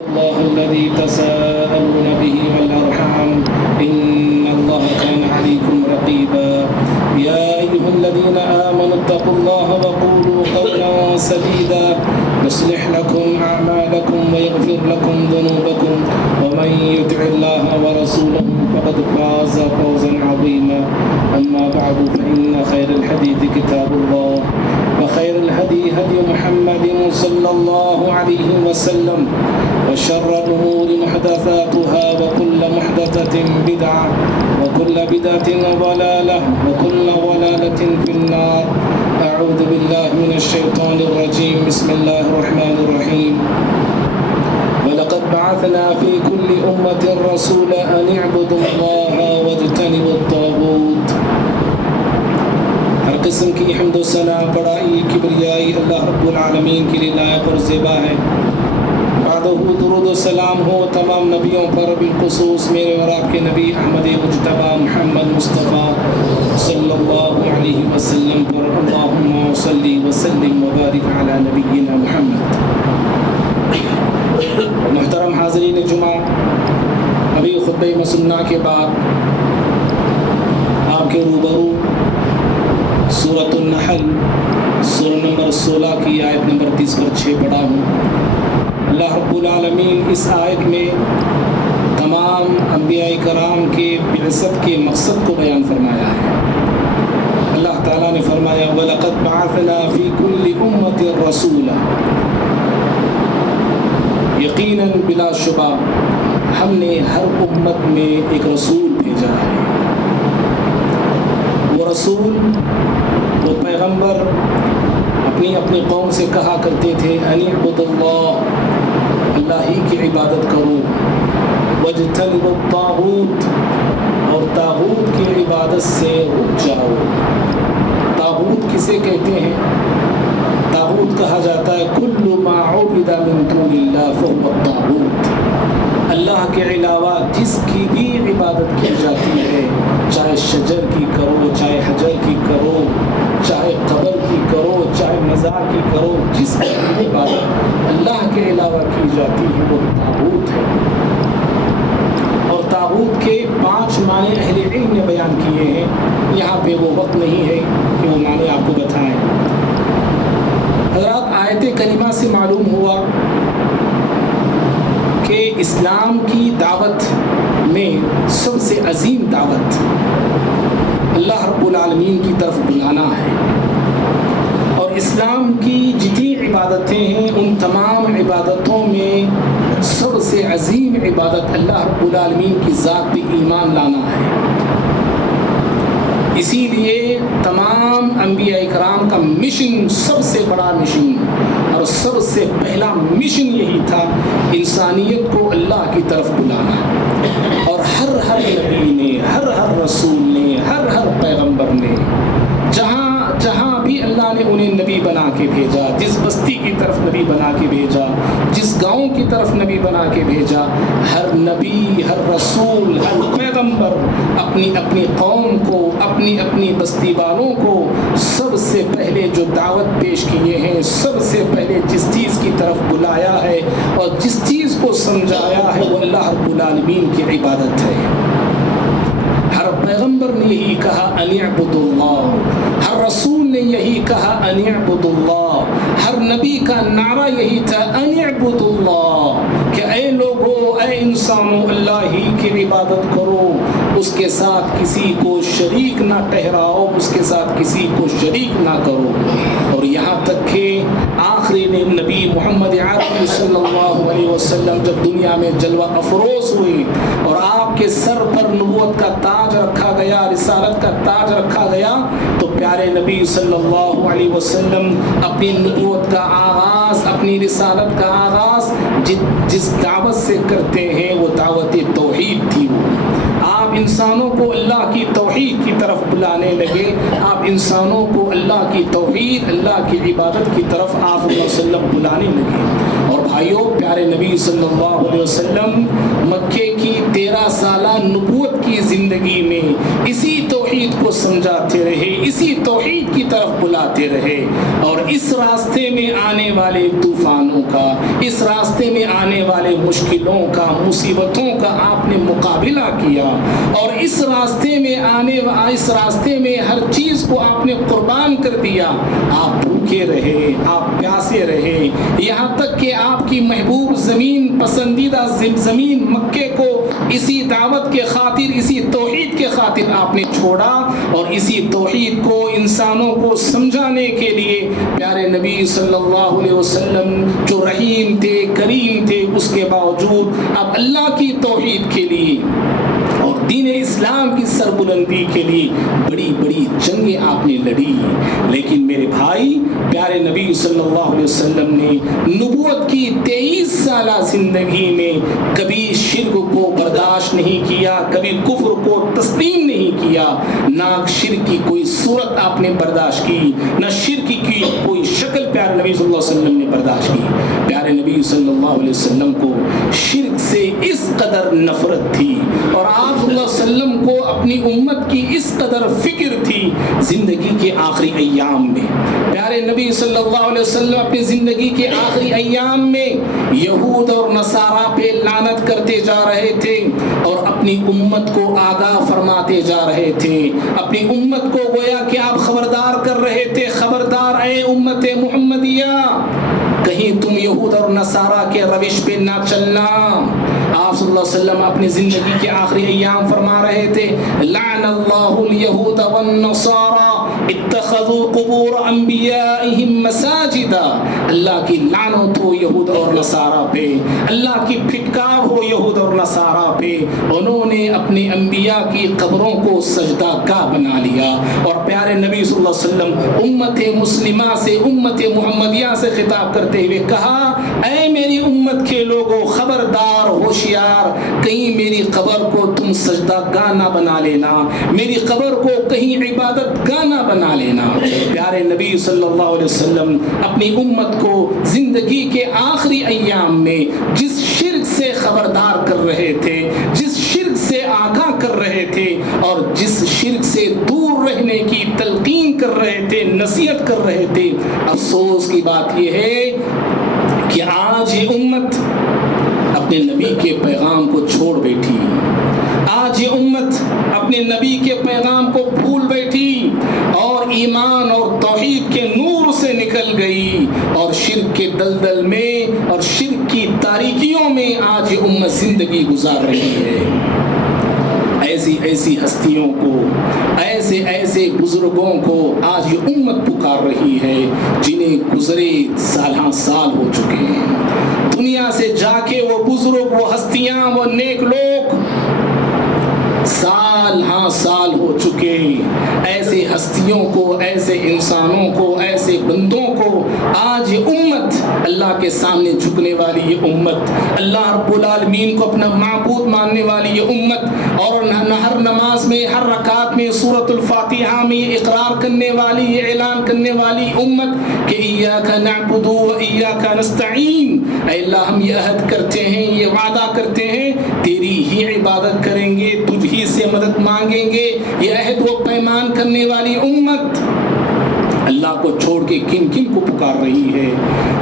الله الذي تساءلون به والأرحام إن الله كان عليكم رقيبا يا أيها الذين آمنوا اتقوا الله وقولوا قولا سديدا يصلح لكم أعمالكم ويغفر لكم ذنوبكم ومن يطع الله ورسوله فقد فاز فوزا عظيما أما بعد فإن خير الحديث كتاب الله وخير الهدي هدي محمد صلى الله عليه وسلم وشر الأمور محدثاتها وكل محدثة بدعة وكل بدعة ضلالة وكل ضلالة في النار أعوذ بالله من الشيطان الرجيم بسم الله الرحمن الرحيم ولقد بعثنا في كل أمة رسولا أن اعبدوا الله واجتنبوا الطاغوت ہر قسم کی حمد و ثنا بڑائی کبریائی اللہ رب العالمین کے لیے لائق اور زیبا ہے۔ بعدہ درود و سلام ہو تمام نبیوں پر، بالخصوص میرے اور آپ کے نبی احمد مجتبی محمد مصطفیٰ صلی اللہ علیہ وسلم پر۔ اللہم صلی وسلم وبارک علی نبینا محمد۔ محترم حاضرین جمعہ، ابھی خطبہ مسنہ کے بعد آپ کے روبرو سورۃ النحل سورہ نمبر 16 کی آیت نمبر 30 پر 6 پڑھا ہوں۔ اللہ رب العالمین اس آیت میں تمام انبیاء کرام کے بعثت کے مقصد کو بیان فرمایا ہے۔ اللہ تعالیٰ نے فرمایا وَلَقَدْ بَعَثْنَا فِي كُلِّ أُمَّةٍ رَسُولًا، یقیناً بلا شبہ ہم نے ہر امت میں ایک رسول بھیجا ہے۔ وہ رسول، وہ پیغمبر اپنی اپنی قوم سے کہا کرتے تھے ان اعبدوا اللہ، اللہ ہی کی عبادت کرو، واجتنبوا الطاغوت، اور طاغوت کی عبادت سے رک جاؤ۔ طاغوت کسے کہتے ہیں؟ طاغوت کہا جاتا ہے کل ما عبد من دون اللہ فهو الطاغوت، اللہ کے علاوہ جس کی بھی عبادت کی جاتی ہے، چاہے شجر کی کرو، چاہے حجر کی کرو، چاہے قبر کی کرو، چاہے مزار کی کرو، جس کی بھی عبادت اللہ کے علاوہ کی جاتی ہے وہ طاغوت ہے۔ اور طاغوت کے 5 معنی اہل علم نے بیان کیے ہیں، یہاں پہ وہ وقت نہیں ہے کہ وہ معنی آپ کو بتائیں۔ حضرات، آیت کریمہ سے معلوم ہوا کہ اسلام کی دعوت میں سب سے عظیم دعوت اللہ رب العالمین کی طرف بلانا ہے، اور اسلام کی جتنی عبادتیں ہیں ان تمام عبادتوں میں سب سے عظیم عبادت اللہ رب العالمین کی ذات پہ ایمان لانا ہے۔ اسی لیے تمام انبیاء کرام کا مشن، سب سے بڑا مشن اور سب سے پہلا مشن یہی تھا، انسانیت کو اللہ کی طرف بلانا۔ اور ہر نبی نے، ہر رسول نے، ہر پیغمبر نے جہاں بھی اللہ نے انہیں نبی بنا کے بھیجا، جس بستی کی طرف نبی بنا کے بھیجا، جس گاؤں کی طرف نبی بنا کے بھیجا، ہر نبی، ہر رسول، ہر پیغمبر اپنی اپنی قوم کو، اپنی بستی والوں کو سب سے پہلے جو دعوت پیش کیے ہیں، سب سے پہلے جس چیز کی طرف بلایا ہے اور جس چیز کو سمجھایا ہے وہ اللہ رب العالمین کی عبادت ہے۔ ہر پیغمبر نے یہی کہا ان اعبدوا اللہ، ہر رسول نے یہی کہا ان اعبدوا اللہ، ہر نبی کا نعرہ یہی تھا ان اعبدوا اللہ، کہ اے لوگو، اے انسانوں، اللہ ہی کی عبادت کرو، اس کے ساتھ کسی کو شریک نہ ٹھہراؤ، اس کے ساتھ کسی کو شریک نہ کرو۔ اور یہاں تک کہ آخری نبی محمد عربی صلی اللہ علیہ وسلم جب دنیا میں جلوہ افروز ہوئی اور آپ کے سر پر نبوت کا تاج رکھا گیا، رسالت کا تاج رکھا گیا، تو پیارے نبی صلی اللہ علیہ وسلم اپنی نبوت کا آغاز، اپنی رسالت کا آغاز جس دعوت سے کرتے ہیں وہ دعوت توحید تھی۔ آپ انسانوں کو اللہ کی توحید کی طرف بلانے لگے، آپ انسانوں کو اللہ کی توحید، اللہ کی عبادت کی طرف آپ صلی اللہ علیہ وسلم بلانے لگے۔ اور بھائیوں، پیارے نبی صلی اللہ علیہ وسلم مکے کی 13 سالہ نبوت کی زندگی میں اسی توحید کو سمجھاتے رہے، اسی توحید کی طرف بلاتے بڑھاتے رہے اور اس راستے میں آنے والے طوفانوں کا، اس راستے میں آنے والے مشکلوں کا، مصیبتوں کا آپ نے مقابلہ کیا اور اس راستے میں ہر چیز کو آپ نے قربان کر دیا. آپ بھوکے رہے، آپ پیاسے رہے، یہاں تک کہ آپ کی محبوب زمین، پسندیدہ زمین مکے کو اسی دعوت کے خاطر، اسی توحید کے خاطر آپ نے چھوڑا اور اسی توحید کو انسانوں کو سمجھانے کے لیے پیارے نبی صلی اللہ علیہ وسلم جو رحیم تھے، کریم تھے، اس کے باوجود اب اللہ کی توحید کے لیے اور دین اسلام کی سربلندی کے لیے بڑی بڑی جنگیں آپ نے لڑی. لیکن میرے بھائی، پیارے نبی صلی اللہ علیہ وسلم نے نبوت کی 23 سالہ زندگی میں کبھی شرک کو برداشت نہیں کیا، کبھی کفر کو تسلیم نہیں کیا، نہ شرک کی کوئی صورت آپ نے برداشت کی، نہ شرک کی کوئی شکل پیارے نبی صلی اللہ علیہ وسلم نے برداشت کی. پیارے نبی صلی اللہ علیہ وسلم کو شرک سے اس قدر نفرت تھی اور آپ صلی اللہ علیہ وسلم کو اپنی امت کی اس قدر فکر تھی. زندگی کے آخری ایام میں پیارے نبی صلی اللہ علیہ وسلم اپنی زندگی کے آخری ایام میں یہود اور نصارہ پہ لعنت کرتے جا رہے تھے اور اپنی امت کو آگاہ فرماتے جا رہے تھے. اپنی امت کو گویا کہ آپ خبردار کر رہے تھے، خبردار اے امت محمدیہ، کہیں تم یہود اور نصارہ کے روش پہ نہ چلنا. آپ صلی اللہ علیہ وسلم اپنی زندگی کے آخری ایام فرما رہے تھے لعن اللہ الیہود والنصارى اتخذوا قبور انبیائہم مساجدا. اللہ کی لعنت ہو یہود اور نصارہ پہ، اللہ کی پھٹکار ہو یہود اور نصارہ پہ. انہوں نے اپنے انبیاء کی قبروں کو سجدہ گاہ بنا لیا. اور پیارے نبی صلی اللہ علیہ وسلم امت مسلمہ سے، امت محمدیہ سے خطاب کرتے ہوئے کہا اے میری امت کے لوگوں، خبردار، ہوشیار، کہیں میری قبر کو تم سجدہ گاہ نہ بنا لینا، میری قبر کو کہیں عبادت گاہ نہ بنا لینا. پیارے نبی صلی اللہ علیہ وسلم اپنی امت کو زندگی کے آخری ایام میں جس شرک سے خبردار کر رہے تھے، جس شرک سے آگاہ کر رہے تھے اور جس شرک سے دور رہنے کی تلقین کر رہے تھے، نصیحت کر رہے تھے، افسوس کی بات یہ ہے کہ آج یہ امت اپنے نبی کے پیغام کو چھوڑ بیٹھی. آج یہ امت اپنے نبی کے پیغام کو بھول بیٹھی اور ایمان اور توحید کے نور سے نکل گئی اور شرک کے دلدل میں اور شرک کی تاریکیوں میں آج یہ امت زندگی گزار رہی ہے. ایسی ایسی ہستیوں کو، ایسے ایسے بزرگوں کو آج یہ امت پکار رہی ہے جنہیں گزرے سالہ سال ہو چکے ہیں. دنیا سے جا کے وہ بزرگ، وہ ہستیاں، وہ نیک لوگ سال ہاں سال ہو چکے. ایسے ہستیوں کو، ایسے انسانوں کو، ایسے بندوں کو آج یہ امت، اللہ کے سامنے جھکنے والی یہ امت، اللہ رب العالمین کو اپنا معبود ماننے والی یہ امت اور ہر نماز میں، ہر رکعت میں سورۃ الفاتحہ میں یہ اقرار کرنے والی، یہ اعلان کرنے والی امت کہ ایاک نعبد و ایاک نستعین. اے اللہ، ہم یہ عہد کرتے ہیں، یہ وعدہ کرتے ہیں، تیری ہی عبادت کریں گے، تجھ ہی سے مدد مانگیں گے. یہ عہد و پیمان کرنے والی امت اللہ کو چھوڑ کے کن کن کو پکار رہی ہے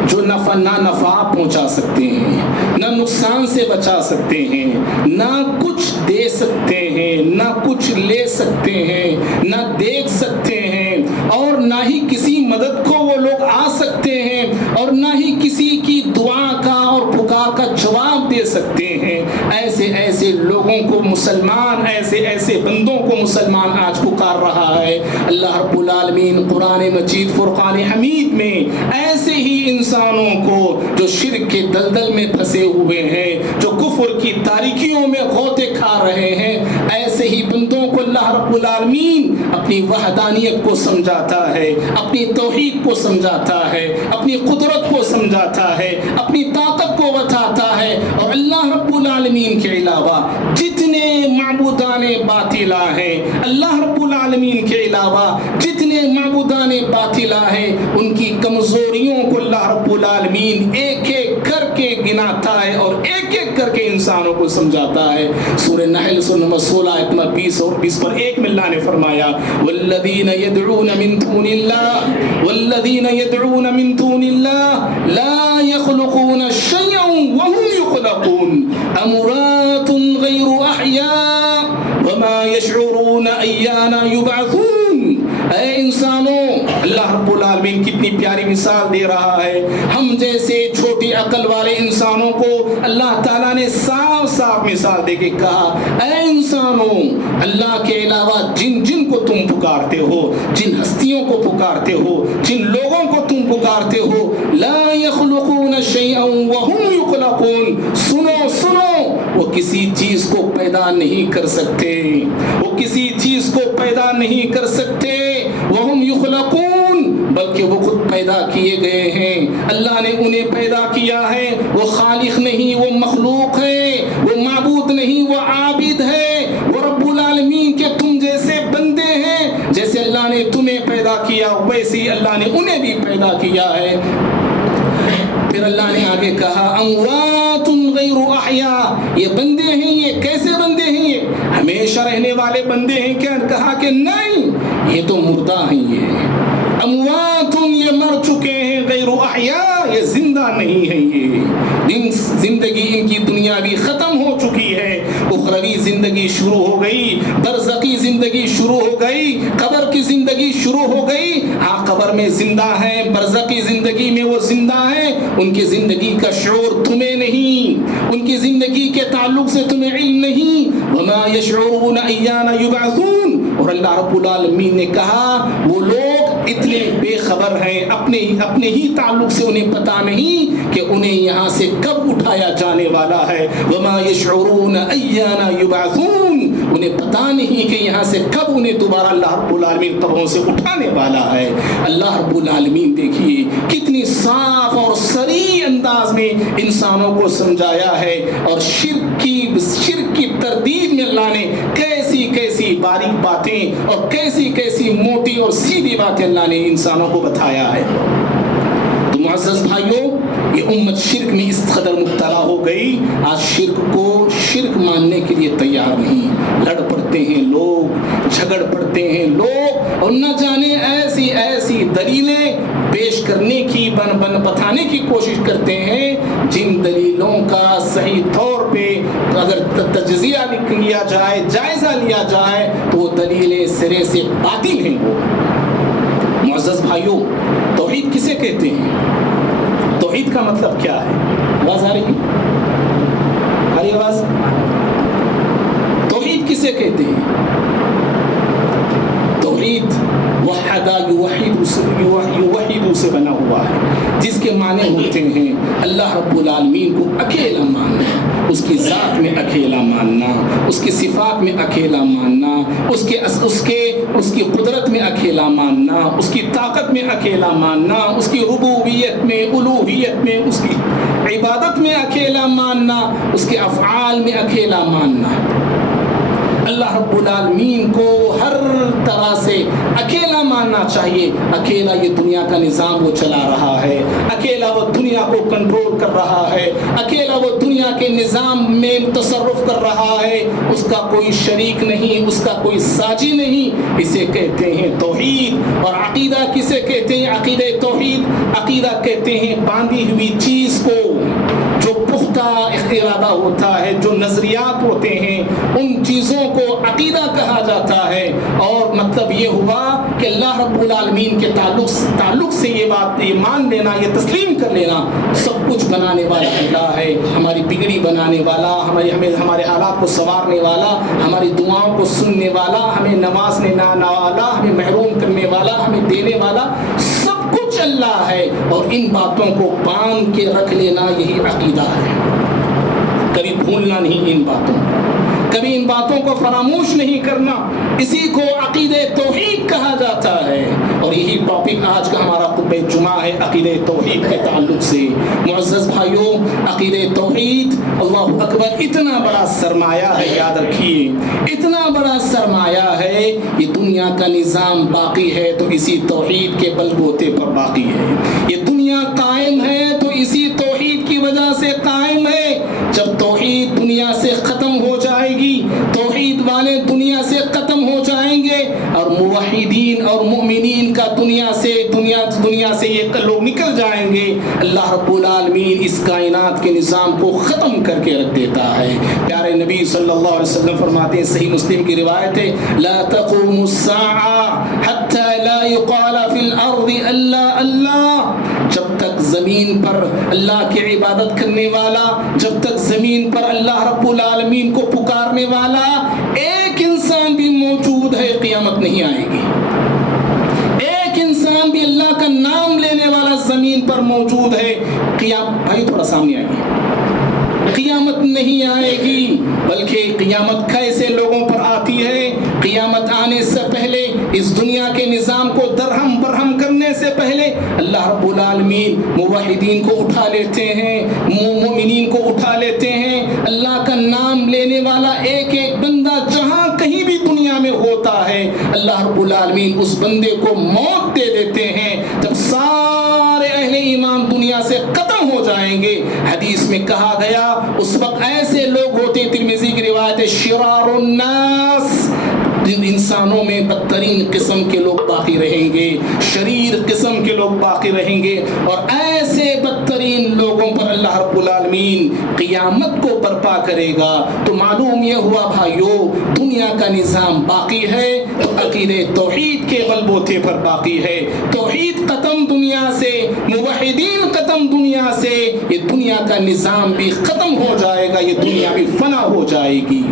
جو نہ نفع پہنچا سکتے ہیں، نہ نقصان سے بچا سکتے ہیں، نہ کچھ دے سکتے ہیں، نہ کچھ لے سکتے ہیں، نہ دیکھ سکتے ہیں، اور نہ ہی کسی مدد کو وہ لوگ آ سکتے ہیں، اور نہ ہی کسی کی دعا کا اور پکار کا جواب دے سکتے ہیں. ایسے ایسے لوگوں کو مسلمان، ایسے ایسے بندوں کو مسلمان آج پکار رہا ہے. اللہ رب العالمین قرآن مجید فرقان حمید میں ایسے ہی انسانوں کو جو شرک کے دلدل میں پھنسے ہوئے ہیں، جو کفر کی تاریکیوں میں غوطے کھا رہے ہیں، ایسے ہی بندوں کو اللہ رب العالمین اپنی وحدانیت کو سمجھاتا ہے، اپنی توحید کو سمجھاتا ہے، اپنی قدرت کو سمجھاتا ہے، اپنی طاقت کو بتاتا ہے. اور اللہ رب العالمین کے علاوہ جتنے معبودان باطلہ ہیں، اللہ رب العالمین کے علاوہ جتنے معبودان باطلہ ہیں، ان کی کمزوریوں کو اللہ رب العالمین ایک ایک کر کے گناتا ہے اور ایک ایک کر کے انسانوں کو سمجھاتا ہے. سورہ نحل سورہ نمبر 16 آیت نمبر 20 اور 20 پر 1 میں اللہ نے فرمایا والذین یدعون من دون اللہ والذین یدعون من دون اللہ لا يخلقون شیئا وهم يخلقون اموات غیر احیاء وما يشعرون ایان یبعثون. اے انسانوں، اللہ رب العالمین کتنی پیاری مثال دے رہا ہے. ہم جیسے چھوٹی عقل والے انسانوں کو اللہ تعالیٰ نے صاف صاف مثال دے کے کہا اے انسانوں، اللہ کے علاوہ جن جن کو تم پکارتے ہو، جن ہستیوں کو پکارتے ہو، جن لوگوں کو تم پکارتے ہو، لا يخلقون شیئا وهم يخلقون. سنو سنو، وہ کسی چیز کو پیدا نہیں کر سکتے، وہ کسی چیز کو پیدا نہیں کر سکتے. وهم يخلقون، بلکہ وہ خود پیدا کیے گئے ہیں. اللہ نے انہیں پیدا کیا ہے. وہ خالق نہیں، وہ مخلوق ہے. وہ معبود نہیں، وہ عابد ہے. وہ رب العالمین کے تم جیسے بندے ہیں. جیسے اللہ نے تمہیں پیدا کیا ویسے ہی اللہ نے انہیں بھی پیدا کیا ہے. پھر اللہ نے آگے کہا اموات غیر احیاء، یہ بندے ہیں. یہ کیسے بندے ہیں؟ یہ ہمیشہ رہنے والے بندے ہیں کیا؟ کہا کہ نہیں، یہ تو مردہ ہیں. یہ اموات، یہ مر چکے ہیں. غیر احیاء، یہ زندہ نہیں ہیں. یہ زندگی ان کی دنیاوی ختم ہو چکی ہے، اخروی زندگی شروع ہو گئی، برزخی زندگی شروع ہو گئی، قبر کی زندگی شروع ہو گئی. ہاں قبر میں زندہ ہیں، برزخی زندگی میں وہ زندہ ہیں. ان کی زندگی کا شعور تمہیں نہیں، ان کی زندگی کے تعلق سے تمہیں علم نہیں. وما يشعرون ایان یبعثون. اور اللہ رب العالمین نے کہا وہ لوگ اتنے بے خبر ہیں، اپنے ہی تعلق سے انہیں پتا نہیں کہ انہیں یہاں سے کب اٹھایا جانے والا ہے. وما يشعرون ایان یبعثون، انہیں پتا نہیں کہ یہاں سے کب انہیں دوبارہ اللہ رب العالمین قبروں سے اٹھانے والا ہے. اللہ رب العالمین دیکھیے کتنی صاف اور صریح انداز میں انسانوں کو سمجھایا ہے. اور شرک کی تردید میں اللہ نے کیسی باریک باتیں اور کیسی موٹی اور سیدھی باتیں اللہ نے انسانوں کو بتایا ہے. تو معزز بھائیوں، یہ امت شرک میں اس قدر مبتلا ہو گئی، آج شرک ماننے کے لیے تیار نہیں. لڑ پڑتے ہیں لوگ، جھگڑ پڑتے ہیں لوگ، اور نہ جانے ایسی دلیلیں پیش کرنے کی بتانے کی کوشش کرتے ہیں جن دلیلوں کا صحیح طور پہ اگر تجزیہ کیا جائے، جائزہ لیا جائے تو وہ دلیلیں سرے سے باطل ہیں. وہ معزز بھائیوں، توحید کسے کہتے ہیں؟ توحید کا مطلب کیا ہے؟ آواز آ رہی ہے؟ آ رہی آواز؟ توحید کسے کہتے ہیں؟ توحید وحدہ یوحد سے بنا ہوا ہے، جس کے معنی ہوتے ہیں اللہ رب العالمین کو اکیلا ماننا، اس کی ذات میں اکیلا ماننا، اس کی صفات میں اکیلا ماننا، اس کی قدرت میں اکیلا ماننا، اس کی طاقت میں اکیلا ماننا، اس کی ربوبیت میں، الوہیت میں، اس کی عبادت میں اکیلا ماننا، اس کے افعال میں اکیلا ماننا. اللہ رب العالمین کو ہر طرح سے اکیلا ماننا چاہیے. اکیلا یہ دنیا کا نظام وہ چلا رہا ہے، اکیلا وہ دنیا کو کنٹرول کر رہا ہے، اکیلا وہ دنیا کے نظام میں تصرف کر رہا ہے. اس کا کوئی شریک نہیں، اس کا کوئی ساجی نہیں. اسے کہتے ہیں توحید. اور عقیدہ کسے کہتے ہیں؟ عقیدہ توحید، عقیدہ کہتے ہیں باندھی ہوئی چیز کو، جو پختہ ارادہ ہوتا ہے، جو نظریات ہوتے ہیں، ان چیزوں کو عقیدہ کہا جاتا ہے. اور مطلب یہ ہوا کہ اللہ رب العالمین کے تعلق سے یہ بات، یہ مان لینا، یہ تسلیم کر لینا، سب کچھ بنانے والا اللہ ہے. ہماری بگڑی بنانے والا، ہمارے حالات کو سنوارنے والا، ہماری دعاؤں کو سننے والا، ہمیں نوازنے والا، ہمیں محروم کرنے والا، ہمیں دینے والا، سب کچھ اللہ ہے. اور ان باتوں کو باندھ کے رکھ لینا یہی عقیدہ ہے. کبھی بھولنا نہیں ان باتوں کو، کبھی ان باتوں کو فراموش نہیں کرنا. اسی کو عقیدہ توحید کہا جاتا ہے. اور یہی ٹاپک آج کا ہمارا خطبہ جمعہ ہے، عقیدہ توحید کے تعلق سے. معزز بھائیوں، عقیدہ توحید، اللہ اکبر، اتنا بڑا سرمایہ ہے، یاد رکھیے، اتنا بڑا سرمایہ ہے. یہ دنیا کا نظام باقی ہے تو اسی توحید کے بل بوتے پر باقی ہے. یہ دنیا قائم ہے تو اسی توحید کی وجہ سے دنیا سے ختم ہو جائے گی، توحید والے دنیا سے ختم ہو جائیں گے، اور موحدین اور مومنین کا دنیا سے یہ لوگ نکل جائیں گے، اللہ رب العالمین اس کائنات کے نظام کو ختم کر کے رکھ دیتا ہے۔ پیارے نبی صلی اللہ علیہ وسلم فرماتے ہیں، صحیح مسلم کی روایت ہے، لا تقوم الساعة حتى لا يقال في الارض اللہ اللہ، جب تک زمین پر اللہ کی عبادت کرنے والا، جب تک زمین پر اللہ رب العالمین کو پکارنے والا ایک انسان بھی موجود ہے، قیامت نہیں آئے گی۔ ایک انسان بھی اللہ کا نام لینے والا زمین پر موجود ہے، بھائی تھوڑا سامنے آئیے، قیامت نہیں آئے گی۔ بلکہ قیامت کیسے لوگوں پر آتی ہے؟ قیامت آنے سے پہلے، اس دنیا کے نظام کو درہم برہم کرنے سے پہلے، اللہ رب العالمین موحدین کو اٹھا لیتے ہیں، مومنین کو اٹھا لیتے ہیں۔ اللہ کا نام لینے والا ایک ایک بندہ جہاں کہیں بھی دنیا میں ہوتا ہے، اللہ رب العالمین اس بندے کو موت دے دیتے ہیں۔ جب سارے اہل ایمان دنیا سے ختم ہو جائیں گے، حدیث میں کہا گیا اس وقت ایسے لوگ ہوتے، ترمذی کی روایت ہے، شرار الناس، انسانوں میں بدترین قسم کے لوگ باقی رہیں گے، شریر قسم کے لوگ باقی رہیں گے، اور ایسے بدترین لوگوں پر اللہ رب العالمین قیامت کو برپا کرے گا۔ تو معلوم یہ ہوا بھائیو، دنیا کا نظام باقی ہے تو عقیدے توحید کے بل بوتے پر باقی ہے۔ توحید ختم دنیا سے، موحدین ختم دنیا سے، یہ دنیا کا نظام بھی ختم ہو جائے گا، یہ دنیا بھی فنا ہو جائے گی۔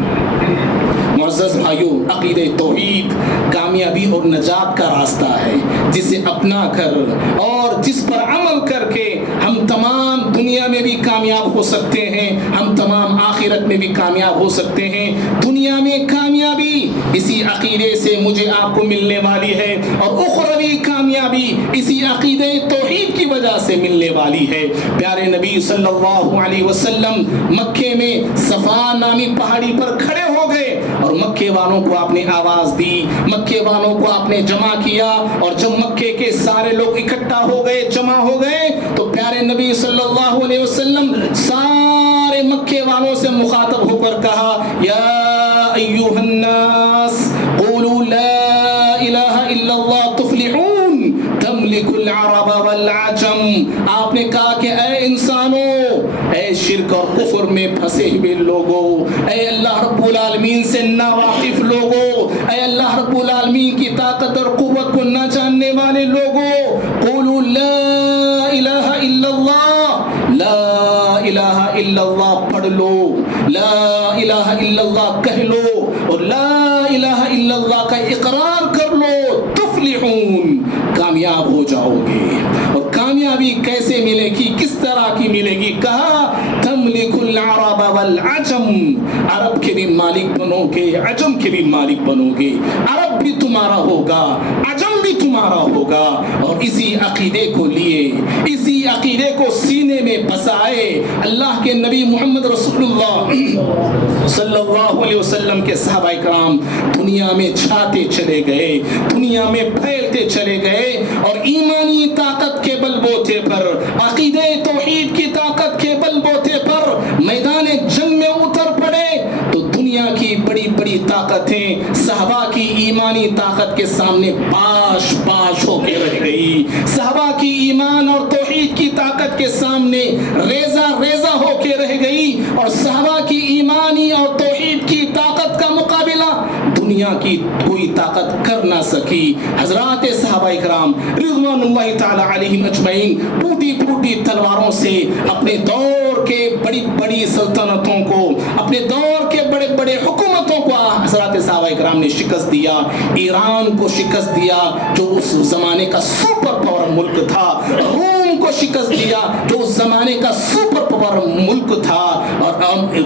معزز بھائیو، عقیدہ توحید کامیابی اور نجات کا راستہ ہے، جسے اپنا کر اور جس پر عمل کر کے ہم تمام دنیا میں بھی کامیاب ہو سکتے ہیں، ہم تمام آخرت میں بھی کامیاب ہو سکتے ہیں۔ دنیا میں کامیابی اسی عقیدے سے مجھے آپ کو ملنے والی ہے، اور اخروی کامیابی اسی عقیدہ توحید کی وجہ سے ملنے والی ہے۔ پیارے نبی صلی اللہ علیہ وسلم مکے میں صفا نامی پہاڑی پر کھڑے ہو گئے، اور مکے والوں کو آپ نے آواز دی، مکے والوں کو آپ نے جمع کیا، اور جب مکے کے سارے لوگ اکٹھا ہو گئے، جمع ہو گئے، تو پیارے نبی صلی اللہ علیہ وسلم سارے مکے والوں سے مخاطب ہو کر کہا، یا ایھا الناس قولوا لا الہ الا اللہ تفلحون تملک العرب والعجم۔ آپ نے کہا کہ اے انسانوں، اے شرک اور کفر میں پھنسے ہوئے لوگوں، اے اللہ رب العالمین سے ناواقف لوگوں، اے اللہ رب العالمین کی طاقت اور قوت کو نہ جاننے والے لوگوں، قولوا لا الہ الا اللہ، لا الہ الا اللہ پڑھ لو، لا الہ الا اللہ کہہ لو، اور لا الہ الا اللہ کا اقرار کر لو، تفلحون، کامیاب ہو جاؤ گے۔ اور کامیابی کیسے ملے گی، کس طرح کی ملے گی؟ کہا تملک العرب والعجم، عرب کے بھی مالک بنو گے، عجم کے بھی مالک بنو گے، عرب بھی تمہارا ہوگا، عجم بھی تمہارا ہوگا۔ اور اسی عقیدے کو لیے، اسی عقیدے کو سینے میں بسائے اللہ کے نبی محمد رسول اللہ صلی اللہ علیہ وسلم کے صحابہ کرام دنیا میں چھاتے چلے گئے، دنیا میں پھیلتے چلے گئے، اور ایمانی طاقت کے بل بوتے پر، عقیدہ توحید کی طاقت کے بل بوتے پر میدان جنگ میں اتر پڑے، تو دنیا کی بڑی بڑی طاقتیں صحابہ کی ایمانی طاقت کے سامنے پاش پاش ہو کے رہ گئی، صحابہ کی ایمان اور توحید کی طاقت کے سامنے ریزہ ریزہ ہو کے رہ گئی، اور صحابہ کی ایمانی اور توحید کی طاقت کا مقابلہ دنیا کی کوئی طاقت کر نہ سکی۔ حضرات صحابہ کرام رضوان اللہ تعالی علیہم اجمعین ٹوٹی پھوٹی تلواروں سے اپنے دور کے بڑی بڑی سلطنتوں کو، اپنے دور کے بڑے بڑے حکومتوں کو حضرات صحابہ کرام نے شکست دیا۔ ایران کو شکست دیا جو اس زمانے کا سپر پاور ملک تھا، روم کو شکست دیا جو اس زمانے کا سپر پاور ملک تھا، اور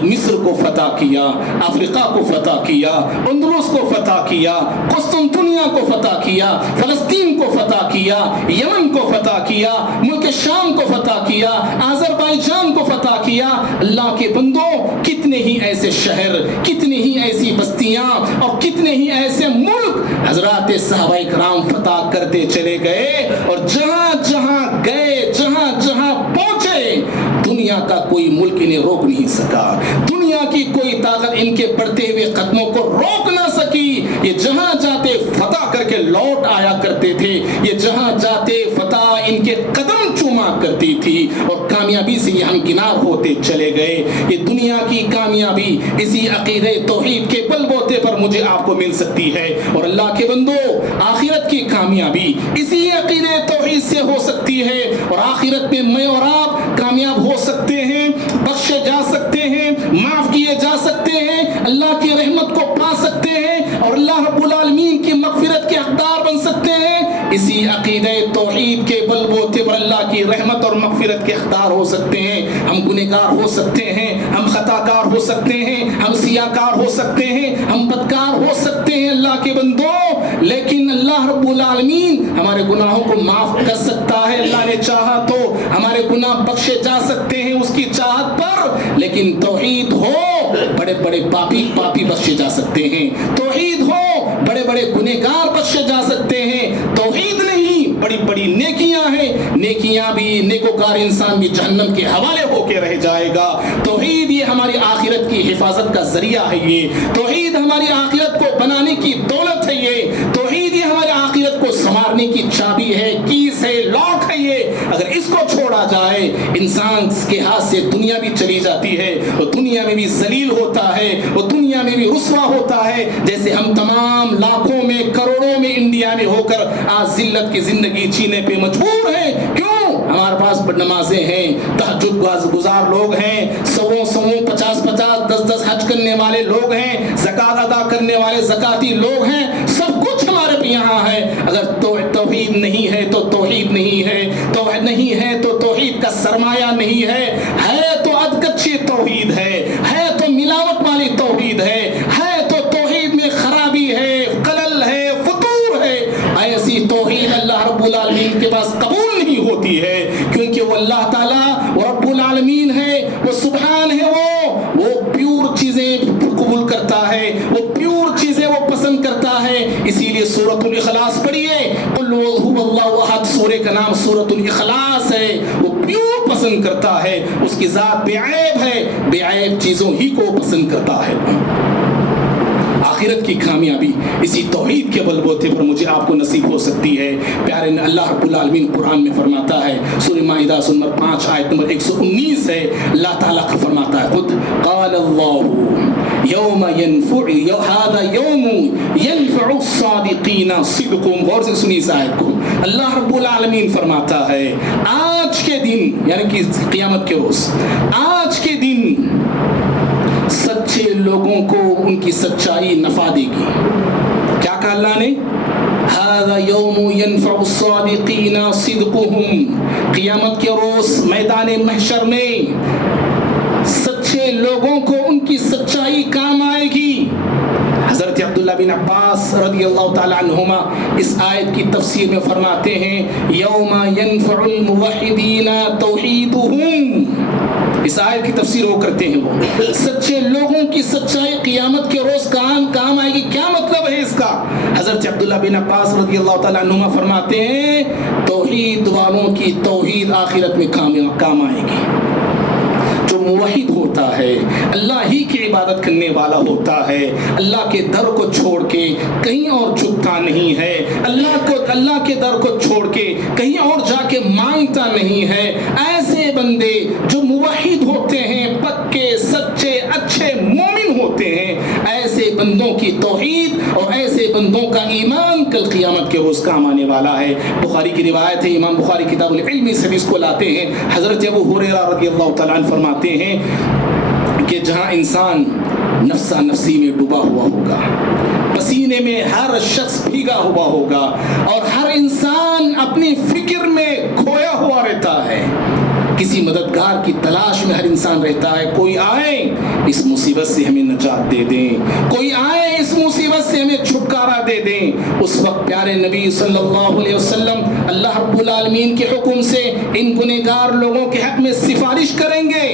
مصر کو فتح کیا، افریقہ کو فتح کیا، اندلس کو فتح کیا، قسطنطنیہ کو فتح کیا، فلسطین کو فتح کیا، یمن کو فتح کیا، ملک شام کو فتح کیا، آذربائیجان کو فتح کیا۔ اللہ کے بندوں، کتنے ہی ایسے شہر، کتنے ہی ایسی بستیاں، اور کتنے ہی ایسے ملک حضرات صحابہ کرام فتح کرتے چلے گئے، اور جہاں جہاں گئے، جہاں جہاں پہنچے، دنیا دنیا کا کوئی ملک انہیں روک نہیں سکا، دنیا کی کوئی طاقت ان کے بڑھتے ہوئے قدموں کو روک نہ سکی۔ یہ جہاں جاتے فتح کر کے لوٹ آیا کرتے تھے، یہ جہاں جاتے فتح ان کے قدم چوما کرتی تھی، اور کامیابی سے یہ ہمکنار ہوتے چلے گئے۔ یہ دنیا کی کامیابی اسی عقیدہ توحید کے بل بوتے پر مجھے آپ کو مل سکتی ہے، اور اللہ کے بندو آخرت کی کامیابی اسی عقیدہ توحید سے ہو سکتی ہے، اور آخرت میں میں اور آپ کامیاب ہو سکتے ہیں، بخشے جا سکتے ہیں، معاف کیے جا سکتے ہیں، اللہ کی رحمت کو پا سکتے ہیں، اور اللہ رب العالمین کی مغفرت کے حقدار بن سکتے ہیں۔ اسی عقیدہ توحید کے بل بوتے پر اللہ کی رحمت اور مغفرت کے حقدار ہو سکتے ہیں۔ ہم گنہگار ہو سکتے ہیں، ہم خطا کار ہو سکتے ہیں، ہم سیاہ کار ہو سکتے ہیں، ہم بدکار ہو سکتے ہیں اللہ کے بندوں، لیکن اللہ رب العالمین ہمارے گناہوں کو معاف کر سکتا ہے۔ اللہ نے چاہا تو ہمارے گناہ بخشے جا سکتے ہیں اس کی چاہت پر، لیکن توحید ہو بڑے بڑے پاپی بخشے جا سکتے ہیں، توحید ہو بڑے بڑے گنہگار بخشے جا سکتے ہیں، توحید نہیں بڑی بڑی نیکیاں ہیں، نیکیاں بھی نیکوکار انسان بھی جہنم کے حوالے ہو کے رہ جائے گا۔ توحید یہ ہماری آخرت کی حفاظت کا ذریعہ ہے، یہ توحید ہماری آخرت کو بنانے کی دولت ہے، یہ توحید یہ ہماری آخرت کو سنوارنے کی چابی ہے، کیس ہے، لاک ہے۔ یہ اگر اس کو چھوڑا جائے انسان کے ہاتھ سے دنیا بھی چلی جاتی ہے، وہ دنیا میں بھی ذلیل ہوتا ہے، وہ دنیا میں بھی رسوا ہوتا ہے، جیسے ہم تمام لاکھوں میں کروڑوں میں انڈیا میں ہو کر آج ذلت کی زندگی جینے پہ مجبور ہیں۔ کیوں؟ ہمارے پاس نمازیں ہیں، تہجد گزار لوگ ہیں، سووں 50 10 حج کرنے والے لوگ ہیں، زکات ادا کرنے والے زکاتی لوگ ہیں، سب کچھ ہمارے پہ یہاں ہے۔ اگر توحید نہیں ہے تو توحید نہیں ہے، توحید نہیں ہے تو توحید کا سرمایہ نہیں ہے تو ادکچی توحید ہے تو ملاوٹ والی توحید ہے تو توحید میں خرابی ہے، خلل ہے، فطور ہے۔ ایسی توحید اللہ رب العالمین کے پاس قبول نہیں ہوتی ہے، کیونکہ وہ اللہ تعالیٰ وہ رب العالمین ہے، وہ سبحان ہے، وہ پیور چیزیں قبول کرتا ہے، وہ پیور چیزیں وہ پسند کرتا ہے۔ اسی لیے سورۃ الاخلاص پڑھیے، قل هو اللہ احد، سورہ کا نام سورۃ الاخلاص ہے۔ وہ پیور پسند کرتا ہے، اس کی ذات بے عیب ہے، بے عیب چیزوں ہی کو پسند کرتا ہے۔ آخرت کی کامیابی اسی توحید کے بل بوتے پر مجھے آپ کو نصیب ہو سکتی ہے۔ پیارے اللہ رب العالمین قرآن میں فرماتا ہے، سورہ مائدہ سورہ نمبر 5 آیت نمبر 119 ہے، اللہ تعالیٰ کا فرماتا ہے خود، قال اللہ یوم ینفع هذا یوم ینفع الصادقین صدقهم۔ غور سے سنی اس آیت کو، اللہ رب العالمین فرماتا ہے آج کے دن، یعنی کہ قیامت کے روز، آج کے دن سچے لوگوں کو ان کی سچائی نفع دے گی۔ کیا کہا اللہ نے؟ هذا یوم ینفع الصادقین صدقهم، قیامت کے روز میدان محشر میں سچے لوگوں کو ان کی سچائی کام آئے گی۔ حضرت عبداللہ بن عباس رضی اللہ تعالی عنہما اس آیت کی تفسیر میں فرماتے ہیں، یوم ینفع الموحدین توحیدہم، اس آیت کی تفسیر وہ کرتے ہیں، وہ سچے لوگوں کی سچائی قیامت کے روز کام آئے گی۔ کیا مطلب ہے اس کا؟ حضرت عبداللہ بن عباس رضی اللہ تعالی عنہما فرماتے ہیں، توحید والوں کی توحید آخرت میں کام آئے گی۔ جو موحد ہوتا ہے، اللہ ہی کی عبادت کرنے والا ہوتا ہے، اللہ کے در کو چھوڑ کے کہیں اور جھکتا نہیں ہے، اللہ کے در کو چھوڑ کے کہیں اور جا کے مانگتا نہیں ہے، ایسے بندے جو موحد ہوتے ہیں، پکے سچے اچھے مومن ہوتے ہیں، ایسے بندوں کی توحید اور ایسے بندوں کا ایمان کل قیامت کے روز کام آنے والا ہے۔ بخاری کی روایت ہے، امام بخاری کتاب العلم اس حدیث کو لاتے ہیں، حضرت ابو ہریرہ رضی اللہ تعالیٰ عنہ فرماتے ہیں کہ جہاں انسان نفسا نفسی میں ڈوبا ہوا ہوگا، پسینے میں ہر شخص بھیگا ہوا ہوگا، اور ہر انسان اپنی فکر میں کھویا ہوا رہتا ہے، کسی مددگار کی تلاش میں ہر انسان رہتا ہے، کوئی آئے اس مصیبت سے ہمیں نجات دے دیں، کوئی آئے اس مصیبت سے ہمیں چھٹکارا دے دیں۔ اس وقت پیارے نبی صلی اللہ علیہ وسلم اللہ رب العالمین کے حکم سے ان گنہگار لوگوں کے حق میں سفارش کریں گے،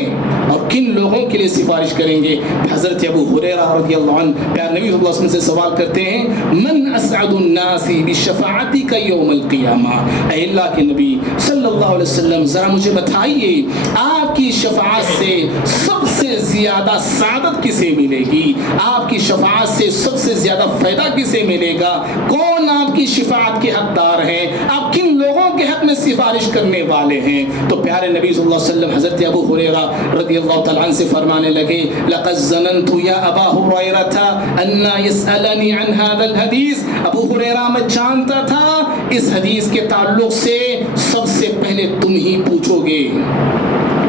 اور کن لوگوں کے لیے سفارش کریں گے؟ حضرت ابو ہریرہ رضی اللہ عنہ پیارے نبی صلی اللہ علیہ وسلم سے سوال کرتے ہیں، من اسعد الناس بشفاعتک یوم القیامہ، اے اللہ کے نبی صلی اللہ علیہ وسلم ذرا مجھے بتائیے آپ کی شفاعت سے سب سے زیادہ سعادت کسے ملے گی؟ آپ کی شفاعت سے سب سے زیادہ فائدہ کسے ملے گا؟ کون آپ کی شفاعت کے حقدار ہیں؟ آپ کن لوگوں کے حق میں سفارش کرنے والے ہیں؟ تو پیارے نبی صلی اللہ علیہ وسلم حضرت ابو ہریرہ رضی اللہ تعالیٰ عنہ سے فرمانے لگے لقد ظننت یا ابا ہریرہ ان يسألني عن هذا الحدیث، ابو ہریرہ میں جانتا تھا اس حدیث کے تعلق سے سب سے پہلے تم ہی پوچھو گے،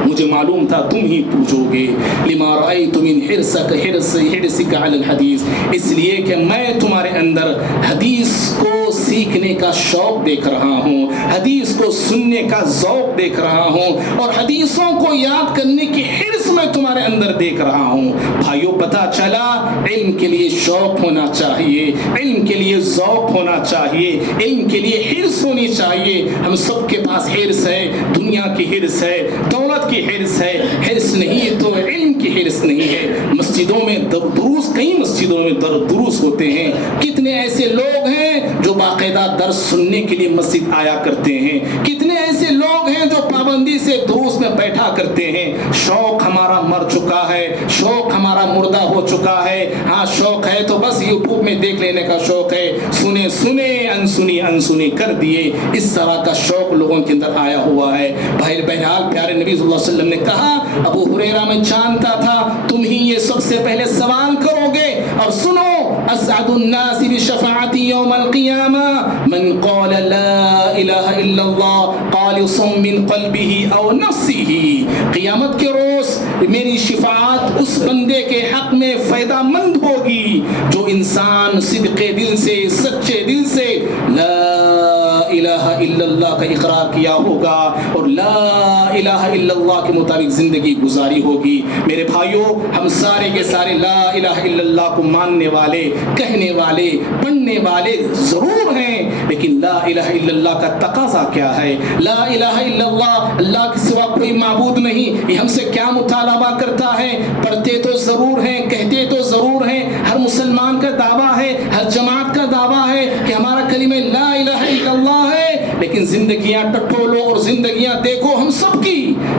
مجھے معلوم تھا تم ہی پوچھو گے، لما رأيت من حرصك على الحدیث، اس لیے کہ میں تمہارے اندر حدیث کو سیکھنے کا شوق دیکھ رہا ہوں، حدیث کو سننے کا ذوق دیکھ رہا ہوں، اور حدیثوں کو یاد کرنے کی حرص میں تمہارے اندر دیکھ رہا ہوں۔ بھائیو پتہ چلا علم کے لیے شوق ہونا چاہیے، علم کے لیے ذوق ہونا چاہیے، علم کے لیے حرص ہونی چاہیے۔ ہم سب کے پاس حرص ہے، دنیا کی حرص ہے، دولت کی حرص ہے، حرص نہیں تو علم کی حرص نہیں ہے۔ مسجدوں میں دروس، کئی مسجدوں میں دروس ہوتے ہیں، کتنے ایسے لوگ ہیں جو باقاعدہ درس سننے کے لیے مسجد آیا کرتے ہیں، کتنے ایسے لوگ ہیں جو پابندی سے دروس میں بیٹھا کرتے ہیں۔ شوق ہمارا مر چکا ہے، شوق ہمارا مردہ ہو چکا ہے۔ ہاں شوق ہے تو بس یوٹیوب میں دیکھ لینے کا شوق ہے، سنے انسنی کر دیے، اس طرح کا شوق لوگوں کے اندر آیا ہوا ہے۔ بہرحال پیارے نبی صلی اللہ علیہ وسلم نے کہا ابو ہریرہ میں جانتا تھا تم ہی یہ سب سے پہلے سوال کرو گے، اور سنو اسعد الناس بشفاعتی یوم القیامہ من قال لا الہ الا اللہ خالصا من قلبہ او نفسہ، قیامت کے روز میری شفاعت اس بندے کے حق میں فائدہ مند ہوگی جو انسان صدق دل سے، سچے دل سے لا الہ الا اللہ کا اقرار کیا ہوگا اور لا الہ الا اللہ کے مطابق زندگی گزاری ہوگی۔ میرے بھائیوں، ہم سارے کے سارے لا الہ الا اللہ کو ماننے والے، کہنے والے، پڑھنے والے ضرور ہیں، لیکن لا الہ الا اللہ کا تقاضا کیا ہے؟ لا الہ الا اللہ، اللہ کے سوا کوئی معبود نہیں، یہ ہم سے کیا مطالبہ کرتا ہے؟ پڑھتے تو ضرور ہیں، کہتے تو ضرور ہیں، ہر مسلمان کا دعویٰ ہے، ہر جماعت کا دعویٰ ہے کہ ہمارا کلمہ لا الہ الا اللہ ہے، لیکن زندگیاں ٹٹولو اور زندگیاں دیکھو ہم سب کی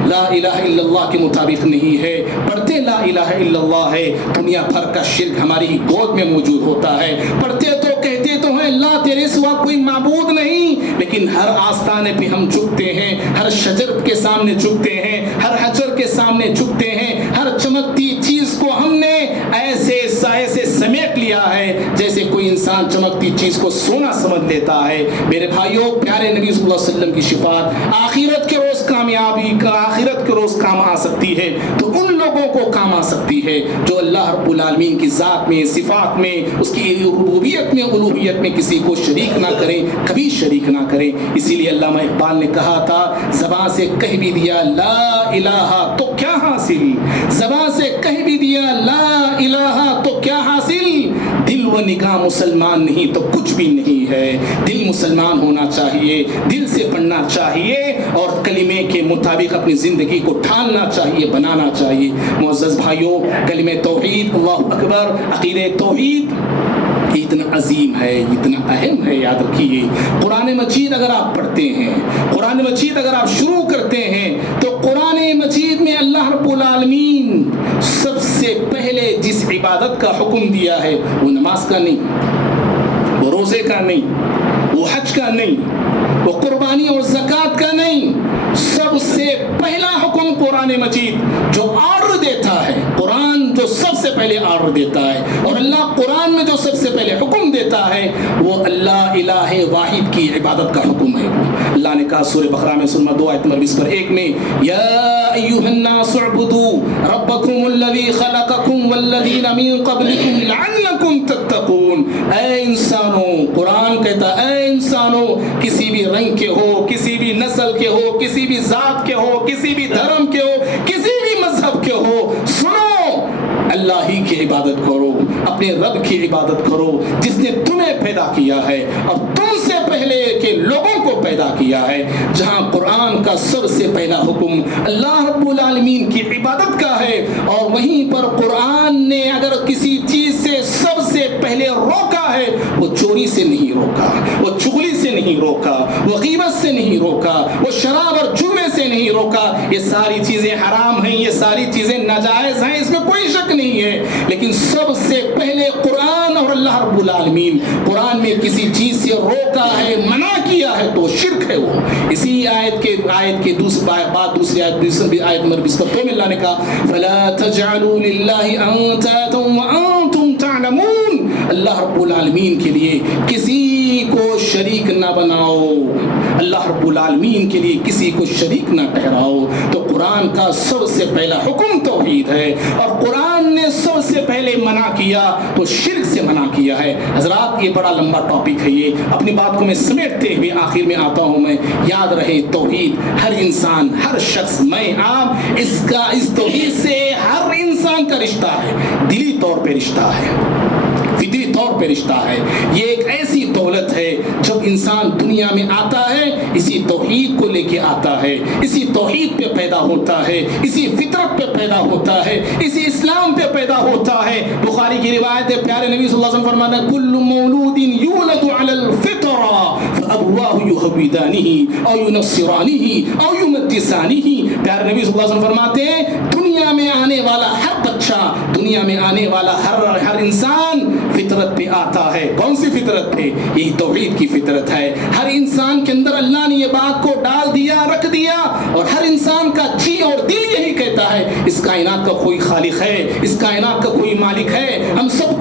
لا الہ الا اللہ کے مطابق نہیں ہے۔ پڑھتے لا الہ الا اللہ ہے، دنیا بھر کا شرک ہماری ہی گود میں موجود ہوتا ہے، پڑھتے تو کہتے تو ہیں اللہ تیرے سوا کوئی معبود نہیں، لیکن ہر آستانے پہ ہم جھکتے ہیں، ہر شجر کے سامنے جھکتے ہیں، ہر حجر کے سامنے جھکتے ہیں، ہر چمکتی چیز کو ہم نے ایسے سائے سے سمیٹ لیا ہے جیسے کوئی انسان چمکتی چیز کو سونا سمجھ لیتا ہے۔ میرے بھائیوں، پیارے نبی صلی اللہ علیہ وسلم کی شفاعت آخرت کے روز کامیابی کا، آخرت کے روز کام آ سکتی ہے، تو ان لوگوں کو کام آ سکتی ہے جو اللہ رب العالمین کی ذات میں، صفات میں، اس کی ربوبیت میں، الوہیت میں کسی کو شریک نہ کریں، کبھی شریک نہ کریں۔ اسی لیے علامہ اقبال نے کہا تھا زبان سے کہہ بھی دیا لا الہ تو کیا حاصل، زبان سے کہہ بھی دیا لا الہ تو کیا حاصل، دل و نگاہ مسلمان نہیں تو کچھ بھی نہیں ہے۔ دل مسلمان ہونا چاہیے، دل سے پڑھنا چاہیے اور کلمے کے مطابق اپنی زندگی کو ڈھالنا چاہیے، بنانا چاہیے۔ معزز بھائیوں، کلمہ توحید، اللہ اکبر، عقیدہ توحید اتنا عظیم ہے، اتنا اہم ہے، یاد رکھیے۔ قرآن مجید اگر آپ پڑھتے ہیں، قرآن مجید اگر آپ شروع کرتے ہیں تو قرآن مجید میں اللہ رب العالمین سب سے پہلے جس عبادت کا حکم دیا ہے وہ نماز کا نہیں، وہ روزے کا نہیں، وہ حج کا نہیں، وہ قربانی اور زکوٰۃ کا نہیں، سب سے پہلا حکم قرآن مجید جو آرڈر دیتا ہے، قرآن جو سب سے پہلے آرڈر دیتا ہے، اور اللہ قرآن میں جو سب سے پہلے حکم دیتا ہے وہ اللہ الہ واحد کی عبادت کا حکم ہے۔ اللہ نے کہا سورہ بقرہ میں سورہ 2 آیت نمبر 20 میں یا ایھا الناس اعبدوا ربکم الذی خلقکم والذین من قبلکم لعلکم تتقون، اے انسانوں، قرآن کہتا اے انسانوں، کسی بھی رنگ کے ہو، کسی بھی نسل کے ہو، کسی بھی ذات کے ہو، کسی بھی دھرم کے ہو، کسی بھی مذہب کے ہو، سنو اللہ ہی کی عبادت کرو، اپنے رب کی عبادت کرو جس نے تمہیں پیدا کیا ہے اور تم سے پہلے کے لوگوں کو پیدا کیا ہے۔ جہاں قرآن کا سب سے پہلا حکم اللہ رب العالمین کی عبادت کا ہے، اور وہیں پر قرآن نے اگر کسی چیز سے سب سے پہلے روکا ہے وہ چوری سے نہیں روکا، وہ چغلی سے نہیں روکا، وہ غیبت سے نہیں روکا، وہ لیکن سب سے پہلے قرآن اور اللہ رب العالمین قرآن میں کسی چیز سے روکا ہے، منع کیا ہے تو شرک ہے وہ. اسی آیت کے دوسری آیت نمبر 22 میں اللہ نے کہا فَلَا تَجْعَلُوا لِلَّهِ أَنْدَادًا وَأَنْتُمْ تَعْلَمُونَ. اللہ رب العالمین کے لیے کسی کو شریک نہ بناؤ، اللہ رب العالمین کے لیے کسی کو شریک نہ ٹھہراؤ. تو قرآن کا سب سے پہلا حکم توحید ہے، اور قرآن نے سب سے پہلے منع کیا تو شرک سے منع کیا ہے. حضرات یہ بڑا لمبا ٹاپک ہے، یہ اپنی بات کو میں سمیٹتے ہوئے آخر میں آتا ہوں. میں یاد رہے توحید ہر انسان، ہر شخص، میں آپ، اس توحید سے ہر انسان کا رشتہ ہے، دلی طور پہ رشتہ ہے، فطری طور پہ رشتہ ہے. یہ ایک ایسی دولت ہے جب انسان دنیا میں آتا ہے اسی توحید کو لے کے آتا ہے، اسی توحید پہ پیدا ہوتا ہے، اسی فطرت پہ پیدا ہوتا ہے، اسی اسلام پہ پیدا ہوتا ہے. بخاری کی روایت ہے، پیارے نبی صلی اللہ علیہ وسلم فرماتے ہیں کل مولود یولد علی الفطرہ فابواہ یحودانہ او ینصرانہ او یمجسانہ. پیارے نبی صلی اللہ علیہ وسلم فرماتے ہیں دنیا میں آنے والا ہر بچہ، دنیا میں آنے والا ہر انسان فطرت پہ آتا ہے. کون سی فطرت پہ؟ یہی توحید کی فطرت ہے. ہر انسان کے اندر اللہ نے یہ بات کو ڈال دیا، رکھ دیا، اور ہر انسان کا جی اور دل یہی کہتا ہے اس کائنات کا کوئی خالق ہے، اس کائنات کا کوئی مالک ہے، ہم سب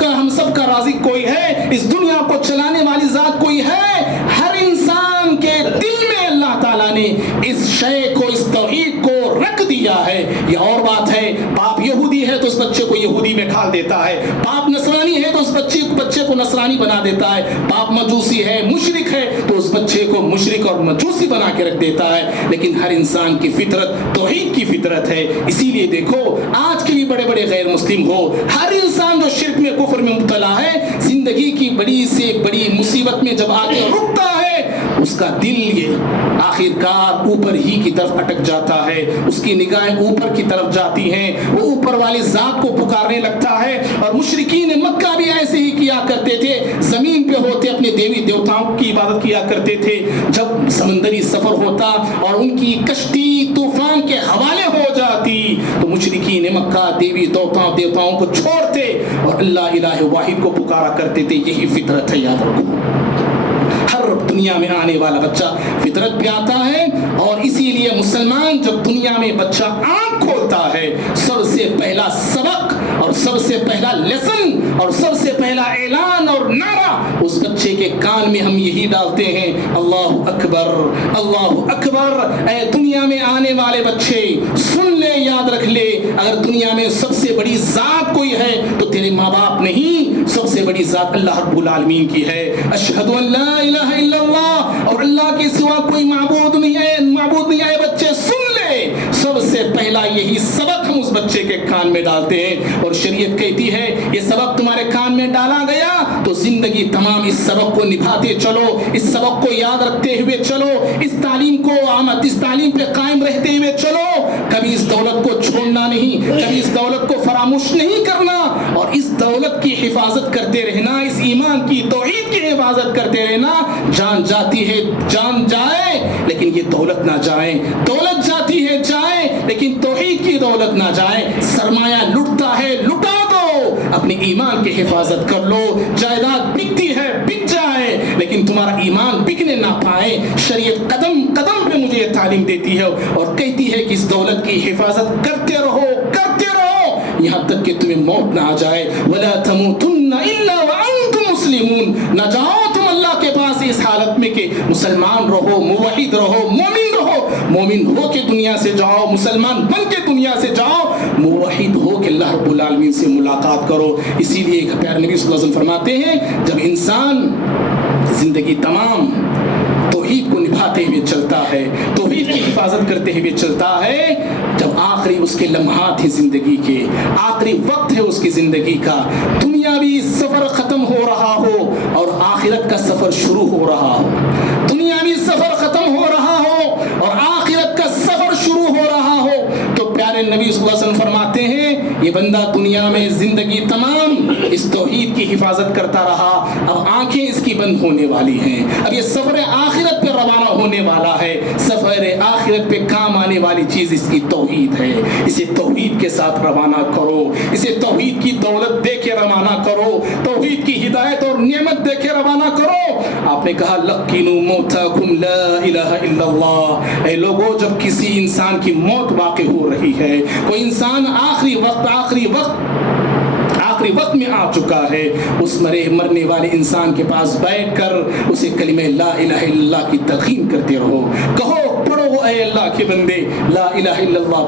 کا رازق کوئی ہے، اس دنیا کو چلانے والی ذات کوئی ہے. ہر انسان کے دل میں اللہ تعالیٰ نے اس شے کو، اس توحید کو رکھ دیا ہے. یہ اور بات ہے، باپ یہودی ہے تو اس بچے کو یہودی میں ڈھال دیتا ہے، باپ نصرانی ہے تو اس بچے کو نصرانی بنا دیتا ہے، باپ مجوسی ہے، مشرک ہے تو اس بچے کو مشرک اور مجوسی بنا کے رکھ دیتا ہے. لیکن ہر انسان کی فطرت توحید کی فطرت ہے. اسی لیے دیکھو آج کے بھی بڑے بڑے غیر مسلم ہو، ہر انسان جو شرک میں، کفر میں مبتلا ہے، زندگی کی بڑی سے بڑی مصیبت میں جب آ کے رکتا ہے اس کا دل یہ آخرکار اوپر ہی کی طرف اٹک جاتا ہے، اس کی نگاہیں اوپر کی طرف جاتی ہیں، وہ اوپر والی ذات کو پکارنے لگتا ہے. اور مشرکین مکہ بھی ایسے ہی کیا کرتے تھے، زمین پہ ہوتے اپنے دیوی دیوتاؤں کی عبادت کیا کرتے تھے. جب سمندری سفر ہوتا اور ان کی کشتی طوفان کے حوالے ہو جاتی تو مشرکین مکہ دیوی دیوتاؤں کو چھوڑتے اور اللہ الہ واحد کو پکارا کرتے تھے. یہی فطرت ہے، یاد رکھو. ہر دنیا میں آنے والا بچہ فطرت پہ آتا ہے، اور اسی لیے مسلمان جب دنیا میں بچہ آنکھ کھولتا ہے سب سے پہلا سبق اور سب سے پہلا لیسن اور سب سے پہلا اعلان اور نعرہ اس بچے کے کان میں ہم یہی ڈالتے ہیں، اللہ اکبر، اللہ اکبر. اے دنیا میں آنے والے بچے سن لے، یاد رکھ لے، اگر دنیا میں سب سے بڑی ذات کوئی ہے تو تیرے ماں باپ نہیں، سب سے بڑی ذات اللہ رب العالمین کی ہے. اشہد ان لا الہ الا اللہ، اور اللہ کے سوا کوئی معبود نہیں ہے. بچے سن لے، سب سے پہلا یہی سبق ہم اس بچے کے کان میں ڈالتے ہیں. اور شریعت کہتی ہے یہ سبق تمہارے کان میں ڈالا گیا تو زندگی تمام اس سبق کو نبھاتے چلو، اس سبق کو یاد رکھتے ہوئے چلو، اس تعلیم پہ قائم رہتے ہوئے چلو. کبھی اس دولت کو چھوڑنا نہیں، کبھی اس دولت کو فراموش نہیں کرنا، اور اس دولت کی حفاظت کرتے رہنا، اس ایمان کی، توحید کی حفاظت کرتے رہنا. جان جاتی ہے جان جائے لیکن یہ دولت نہ جائے، دولت جاتی ہے جائے لیکن توحید کی دولت نہ جائے. سرمایہ لٹتا ہے لٹا دو، اپنے ایمان کی حفاظت کر لو. جائیداد بکتی ہے بک جائے لیکن تمہارا ایمان بکنے نہ پائے. شریعت قدم قدم پہ مجھے یہ تعلیم دیتی ہے اور کہتی ہے کہ اس دولت کی حفاظت کرتے رہو یہاں تک کہ تمہیں موت نہ آ جائے. وَلَا تَمُوتُنَّ إِلَّا وَأَنْتُمْ مُسْلِمُونَ. نہ جاؤ تم اللہ کے پاس اس حالت میں کہ مسلمان رہو، موحد رہو، مومن رہو. مومن ہو کے دنیا سے جاؤ، مسلمان بن کے دنیا سے جاؤ، موحد ہو کے اللہ رب العالمین سے ملاقات کرو. اسی لیے پیارے نبی صلی اللہ علیہ وسلم فرماتے ہیں جب انسان زندگی تمام توحید کو نبھاتے ہوئے چلتا ہے، توحید کی حفاظت کرتے ہوئے چلتا ہے، جب آخری اس کے لمحات ہیں زندگی کے، آخری وقت ہے اس کی زندگی کا، دنیاوی سفر ختم ہو رہا ہو اور آخرت کا سفر شروع ہو رہا ہو، دنیاوی سفر ختم ہو رہا ہو اور آخرت کا سفر شروع ہو رہا ہو، تو پیارے نبی صلی اللہ علیہ وسلم فرماتے ہیں یہ بندہ دنیا میں زندگی تمام اس توحید کی حفاظت کرتا رہا، اب آنکھیں اس کی بند ہونے والی ہیں، اب یہ سفر آخرت پہ روانہ ہونے والا ہے. سفر آخرت پہ کام آنے والی چیز اس کی توحید ہے. اسے توحید کے ساتھ روانہ کرو, اسے توحید کی دولت دے کے روانہ کرو, توحید کی ہدایت اور نعمت دے کے روانہ کرو. آپ نے کہا لقنوا موتاکم لا الہ الا اللہ. اے لوگوں, جب کسی انسان کی موت واقع ہو رہی ہے, کوئی انسان آخری وقت میں آ چکا ہے, اس مرنے والے انسان کے پاس بیٹھ کر اسے کلمہ لا الہ الا اللہ کی تلقین کرتے رہو. کہو, پڑھو اے اللہ کے بندے, لا الہ الا اللہ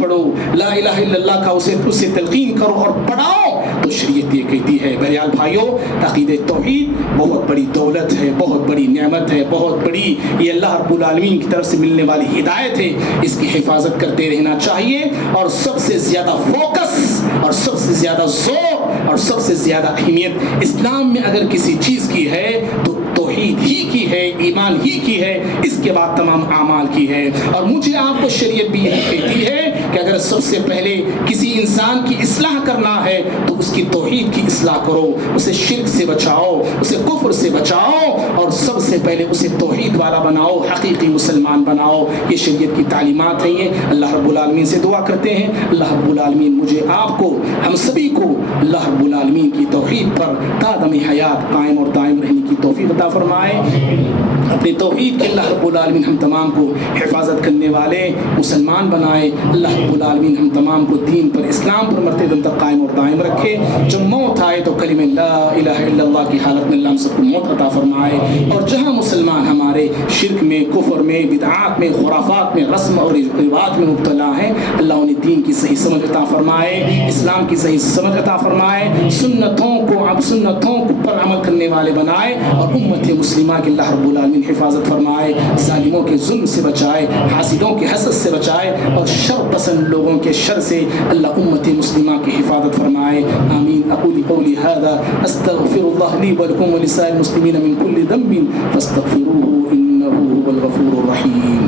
پڑھو, لا الہ الا اللہ کا اسے تلقین کرو اور پڑھاؤ. تو شریعت یہ کہتی ہے. بہرحال بھائیو, عقیدہ توحید بہت بڑی دولت ہے, بہت بڑی نعمت ہے, بہت بڑی یہ اللہ رب العالمین کی طرف سے ملنے والی ہدایت ہے. اس کی حفاظت کرتے رہنا چاہیے, اور سب سے زیادہ فوکس اور سب سے زیادہ زور اور سب سے زیادہ اہمیت اسلام میں اگر کسی چیز کی ہے تو توحید ہی کی ہے, ایمان ہی کی ہے, اس کے بعد تمام اعمال کی ہے. اور مجھے آپ کو شریعت بھی یہی کہتی ہے کہ اگر سب سے پہلے کسی انسان کی اصلاح کرنا ہے تو اس کی توحید کی اصلاح کرو, اسے شرک سے بچاؤ, اسے کفر سے بچاؤ, اور سب سے پہلے اسے توحید والا بناؤ, حقیقی مسلمان بناؤ. یہ شریعت کی تعلیمات ہیں. یہ اللہ رب العالمین سے دعا کرتے ہیں, اللہ رب العالمین مجھے آپ کو, ہم سبھی کو اللہ رب العالمین کی توحید پر تا دم حیات قائم اور دائم رہنے کی توفیق عطا فرمائے. اپنی توحید کے اللہ رب العالمین ہم تمام کو حفاظت کرنے والے مسلمان بنائے. اللہ رب العالمین ہم تمام کو دین پر, اسلام پر مرتے دم تک قائم اور دائم رکھے. جب موت آئے تو کلمہ لا الہ الا اللہ کی حالت میں اللہ ہم سب کو موت عطا فرمائے. اور جہاں مسلمان ہمارے شرک میں, کفر میں, بدعات میں, خرافات میں, رسم اور رواج میں مبتلا ہیں, اللہ انہیں دین کی صحیح سمجھ عطا فرمائے, اسلام کی صحیح سمجھ عطا فرمائے, سنتوں پر عمل کرنے والے بنائے, اور امت مسلمہ کے اللہ رب العالمین حفاظت فرمائے. ظالموں کے ظلم سے بچائے, حاسدوں کے حسد سے بچائے, اور شر پسند لوگوں کے شر سے اللہ امت مسلمہ کی حفاظت فرمائے. آمین. اقول قولی هذا استغفر الله لي ولكم ولسائر المسلمين من كل ذنب فاستغفروه انه هو الغفور الرحيم.